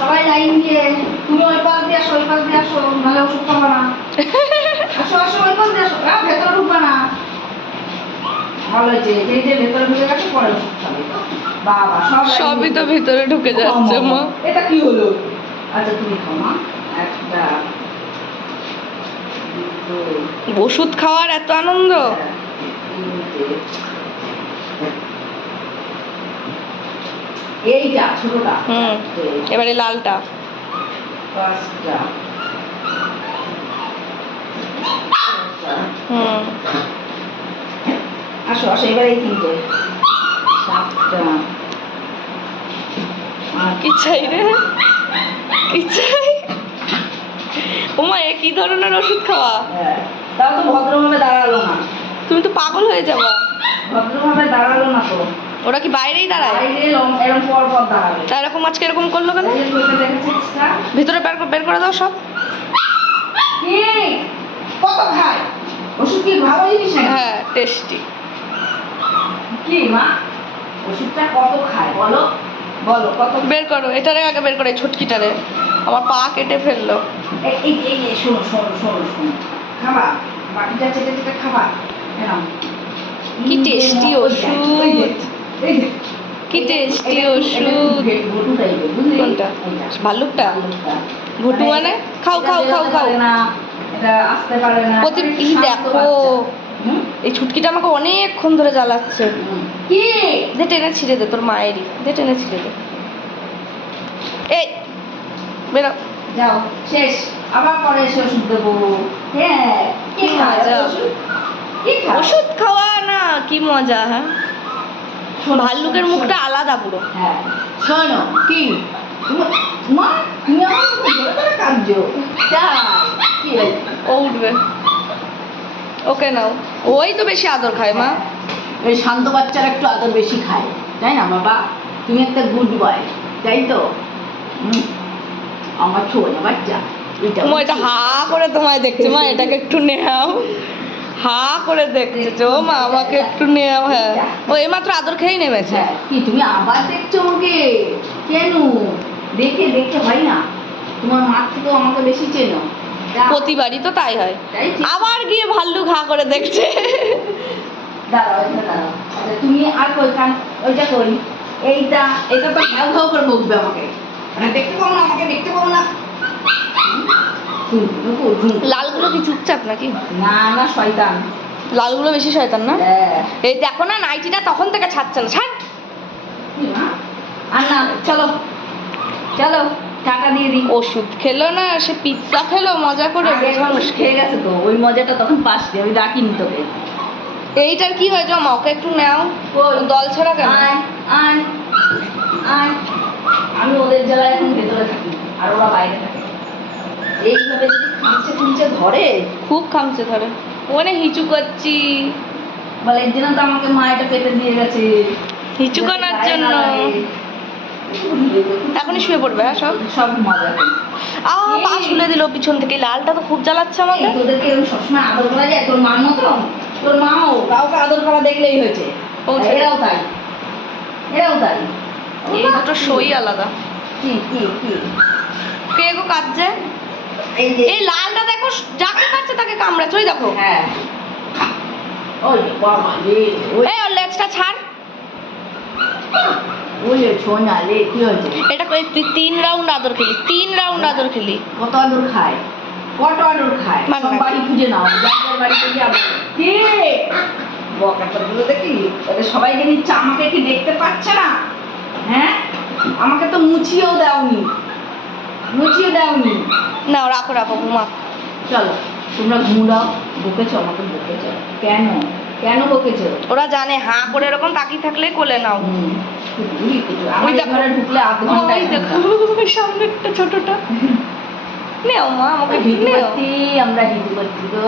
সবাই লাইন দিয়ে, তুমি ওই পাশ দিয়ে আসো, ওই পাশ দিয়ে আসো, নাহলে ওষুধ খাবো না। আসো আসো, ওই পাশ দিয়ে আসো, ভেতরে ঢুকবা না। ভালো হয়েছে, এই যে ভেতরে ঢুকে গেছে, পরে ওষুধ খাবে। বাবা সবই তো ভিতরে ঢুকে যাচ্ছে মা। এটা কি হলো? আচ্ছা তুমি খাও মা। একটা, দুটো, ওষুধ খাওয়ার এত আনন্দ। তিনটে, এইটা ছোটটা। এবারে লালটা। পাঁচটা, আসো আসো, এবার এই তিনটে, সাতটা। কি চাই রে, কি চাই? ওমা এ কি ধরনের ওষুধ খাওয়া? তাও তো ভদ্রভাবে দাঁড়ালো না। তুমি তো পাগল হয়ে যাবা। ভদ্রভাবে দাঁড়ালো না তো। ওরা কি বাইরেই দাঁড়ায়? এরকম পর পর দাঁড়াবে। তা এরকম আজকে এরকম করলো কেন? দেখেছিস? ভিতরে বের করে দাও সব। কি কত খায় ওষুধ? কি ভালো জিনিস নাকি? হ্যাঁ টেস্টি। কি মা, ওষুধটা কত খায় বলো, বলো কত? বের করো, এটারে আগে বের করে, ছুটকিটারে। আমার পা কেটে ফেললো। এই এই এই শোনো শোনো শোনো শোনো, খাবা বাকিটা চেটে চেটে খাবা। কি টেস্টি ওষুধ, কি টেস্টি ওষুধ। কোনটা? ভাল্লুকটা? ভুটু মানে? খাও খাও খাও খাও। এটা আসতে পারে না। এই দেখো, এই ছুটকিটা আমাকে অনেকক্ষণ ধরে জ্বালাচ্ছে। কি দে টেনে ছিঁড়ে দে, তোর মায়েরই, দে টেনে ছিঁড়ে দে। এই বেরো, যাও, শেষ। আবার পরে এসে ওষুধ দেবো। হ্যাঁ, কি মজা। ওষুধ খাওয়া না কি মজা। হ্যাঁ, ভাল্লুকের মুখটা আলাদা পুরো। হ্যাঁ শোনো, কি মা, তুমি আমার মুখে ধরে ধরে কাঁদছো? কি হয়েছে? ও উঠবে, ওকে নাও। ওই তো বেশি আদর খায় মা। ওই শান্ত বাচ্চারা একটু আদর বেশি খায়, তাই না বাবা? তুমি একটা গুড বয়, তাই তো? আমার ছোট বাচ্চা মা এটা হা করে তোমায় দেখছে, মা এটাকে একটু নেও। হা করে দেখছে ও মা, আমাকে একটু নেও। হ্যাঁ, ও এইমাত্র আদর খেয়েই নেমেছে। কি তুমি আবার দেখছো ওকে? কেন? দেখে দেখতে হয় না? তোমার মার থেকেও আমাকে বেশি চেনো। প্রতিবারই তো তাই হয়। আবার গিয়ে ভাল্লুক হা করে দেখছে। দাঁড়াও, এটা দাঁড়াও। আচ্ছা তুমি আর কই কান, ওইটা কই, এইটা, এটা তো ঘাউ ঘাউ করে বকবে আমাকে। মানে দেখতে পাবো না, আমাকে দেখতে পাবো না। লালগুলো কি চুপচাপ নাকি? না না, শয়তান। লালগুলো বেশি শয়তান না? এই দেখো না, নাইটিটা তখন থেকে ছাড়ছে না। ছাড়। আর না, চলো চলো, টাকা দিয়ে দিই। ওষুধ খেলো না, সে পিৎজা খেলো মজা করে। খেয়ে গেছে তো, ওই মজাটা তখন পাসনি, আমি ডাকিনি তোকে। এইটার কি হয় জমা? ওকে একটু নাও। দল ছড়া কেন? আয় আয় আয়। আমি ওদের জেলায় এখন ভেতরে থাকি, আর ওরা বাইরে থাকে। এইভাবে যদি খামচে খুঁজে ধরে, খুব খামচে ধরে। ওখানে হিচু করছি বলে এর জন্য তো আমাকে মা এটা পেতে দিয়ে গেছে, হিচু করার জন্য। এখনই শুয়ে পড়বে। হ্যাঁ, সব সব মজা করে। পা ছুলে দিল পিছন থেকে। লালটা তো খুব জ্বালাচ্ছে আমাকে। তোদেরকে সবসময় আদর করা যায়? তোর মার মতো? তোর মাও কাউকে আদর করা দেখলেই হয়েছে। এরাও তাই, এরাও তাই। এই দুটো সই আলাদা। কি কি কি কে গো কাঁদছে? এই লালটা দেখো, যাকে কাটছে তাকে কামড়াচ্ছে। ওই দেখো। হ্যাঁ, ওই বাবা রে, এই ওর লেজটা ছাড়। ওই ছোনা রে, কি হয়েছে? এটা তুই 3 রাউন্ড আদর খেলি, 3 রাউন্ড আদর খেলি। কত আদর খায়, কত আদর খায়? সব বাড়ি খুঁজে নাও, যার বাড়িতে গিয়ে আদর। কে বকাটাগুলো দেখি, ওদের সবাইকে নিচ্ছে, আমাকে কি দেখতে পাচ্ছে না? হ্যাঁ, আমাকে তো মুছিয়েও দাওনি, মুছিয়ে দাওনি। নাও রাখো রাখো, ঘুমা। চলো তোমরা ঘুমাও। বকেছো আমাকে, বকেছো কেন? কেন বকেছো? ওরা জানে হাঁ করে এরকম তাকিয়ে থাকলে কোলে নাও। ওই ঘরে ঢুকলে আধ ঘন্টা। ওই দেখো সামনে একটা ছোটটা। নেও মা, আমাকে নেও। আমরা হিন্দু করছি তো।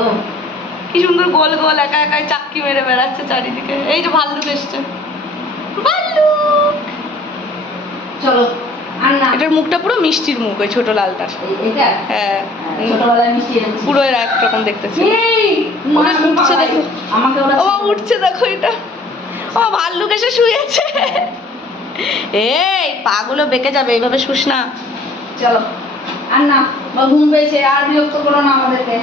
কি সুন্দর গোল গোল একা একাই চাক্কি মেরে বেড়াচ্ছে চারিদিকে। এই যে ভাল্লুক এসছে, ভাল্লুক। চলো। আর না, এটার মুখটা পুরো মিষ্টির মুখ, ওই ছোট লালটার। এটা হ্যাঁ, ছোটবেলায় মিষ্টি পুরো এর একরকম দেখতেছি। ওরা উঠছে দেখো, আমাকে, ওরা ও উঠছে দেখো। এটা ও ভাল্লুক এসে শুয়েছে। এই পাগুলো বেঁকে যাবে, এইভাবে শুস না। চলো আর না, বা ঘুম পেয়েছে আর বিরক্ত করো না আমাদেরকে।